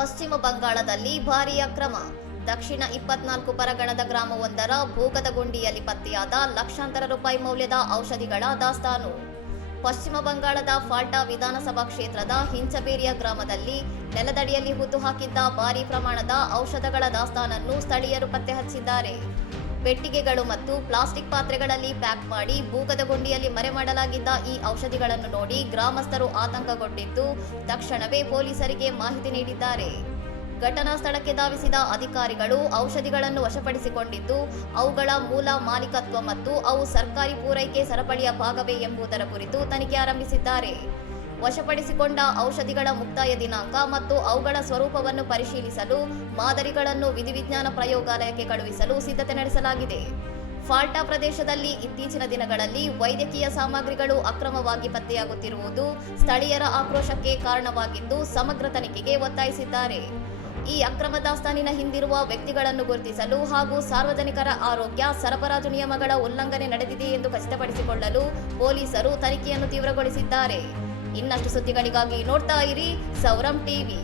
ಪಶ್ಚಿಮ ಬಂಗಾಳದಲ್ಲಿ ಭಾರೀ ಅಕ್ರಮ. ದಕ್ಷಿಣ 24 ಪರಗಣದ ಗ್ರಾಮವೊಂದರ ಭೂಗತಗುಂಡಿಯಲ್ಲಿ ಪತ್ತೆಯಾದ ಲಕ್ಷಾಂತರ ರೂಪಾಯಿ ಮೌಲ್ಯದ ಔಷಧಿಗಳ ದಾಸ್ತಾನು. ಪಶ್ಚಿಮ ಬಂಗಾಳದ ಫಾಲ್ಟಾ ವಿಧಾನಸಭಾ ಕ್ಷೇತ್ರದ ಹಿಂಚಬೇರಿಯ ಗ್ರಾಮದಲ್ಲಿ ನೆಲದಡಿಯಲ್ಲಿ ಹುಟ್ಟುಹಾಕಿದ್ದ ಭಾರೀ ಪ್ರಮಾಣದ ಔಷಧಗಳ ದಾಸ್ತಾನನ್ನು ಸ್ಥಳೀಯರು ಪತ್ತೆ ಹಚ್ಚಿದ್ದಾರೆ. ಪೆಟ್ಟಿಗೆಗಳು ಮತ್ತು ಪ್ಲಾಸ್ಟಿಕ್ ಪಾತ್ರೆಗಳಲ್ಲಿ ಪ್ಯಾಕ್ ಮಾಡಿ ಭೂಗತಗುಂಡಿಯಲ್ಲಿ ಮರೆಮಾಡಲಾಗಿದ್ದ ಈ ಔಷಧಿಗಳನ್ನು ನೋಡಿ ಗ್ರಾಮಸ್ಥರು ಆತಂಕಗೊಂಡಿದ್ದು ತಕ್ಷಣವೇ ಪೊಲೀಸರಿಗೆ ಮಾಹಿತಿ ನೀಡಿದ್ದಾರೆ. ಘಟನಾ ಸ್ಥಳಕ್ಕೆ ಧಾವಿಸಿದ ಅಧಿಕಾರಿಗಳು ಔಷಧಿಗಳನ್ನು ವಶಪಡಿಸಿಕೊಂಡಿದ್ದು ಅವುಗಳ ಮೂಲ ಮಾಲೀಕತ್ವ ಮತ್ತು ಅವು ಸರ್ಕಾರಿ ಪೂರೈಕೆ ಸರಪಳಿಯ ಭಾಗವೇ ಎಂಬುದರ ಕುರಿತು ತನಿಖೆ ಆರಂಭಿಸಿದ್ದಾರೆ. ವಶಪಡಿಸಿಕೊಂಡ ಔಷಧಿಗಳ ಮುಕ್ತಾಯ ದಿನಾಂಕ ಮತ್ತು ಅವುಗಳ ಸ್ವರೂಪವನ್ನು ಪರಿಶೀಲಿಸಲು ಮಾದರಿಗಳನ್ನು ವಿಧಿವಿಜ್ಞಾನ ಪ್ರಯೋಗಾಲಯಕ್ಕೆ ಕಳುಹಿಸಲು ಸಿದ್ಧತೆ ನಡೆಸಲಾಗಿದೆ. ಫಾಲ್ಟಾ ಪ್ರದೇಶದಲ್ಲಿ ಇತ್ತೀಚಿನ ದಿನಗಳಲ್ಲಿ ವೈದ್ಯಕೀಯ ಸಾಮಗ್ರಿಗಳು ಅಕ್ರಮವಾಗಿ ಪತ್ತೆಯಾಗುತ್ತಿರುವುದು ಸ್ಥಳೀಯರ ಆಕ್ರೋಶಕ್ಕೆ ಕಾರಣವಾಗಿದ್ದು ಸಮಗ್ರ ತನಿಖೆಗೆ ಒತ್ತಾಯಿಸಿದ್ದಾರೆ. ಈ ಅಕ್ರಮ ದಾಸ್ತಾನಿನ ಹಿಂದಿರುವ ವ್ಯಕ್ತಿಗಳನ್ನು ಗುರುತಿಸಲು ಹಾಗೂ ಸಾರ್ವಜನಿಕರ ಆರೋಗ್ಯ ಸರಬರಾಜು ನಿಯಮಗಳ ಉಲ್ಲಂಘನೆ ನಡೆದಿದೆ ಎಂದು ಖಚಿತಪಡಿಸಿಕೊಳ್ಳಲು ಪೊಲೀಸರು ತನಿಖೆಯನ್ನು ತೀವ್ರಗೊಳಿಸಿದ್ದಾರೆ. ಇನ್ನಷ್ಟು ಸುದ್ದಿಗಳಿಗಾಗಿ ನೋಡ್ತಾ ಇರಿ ಸೌರಂ ಟಿವಿ.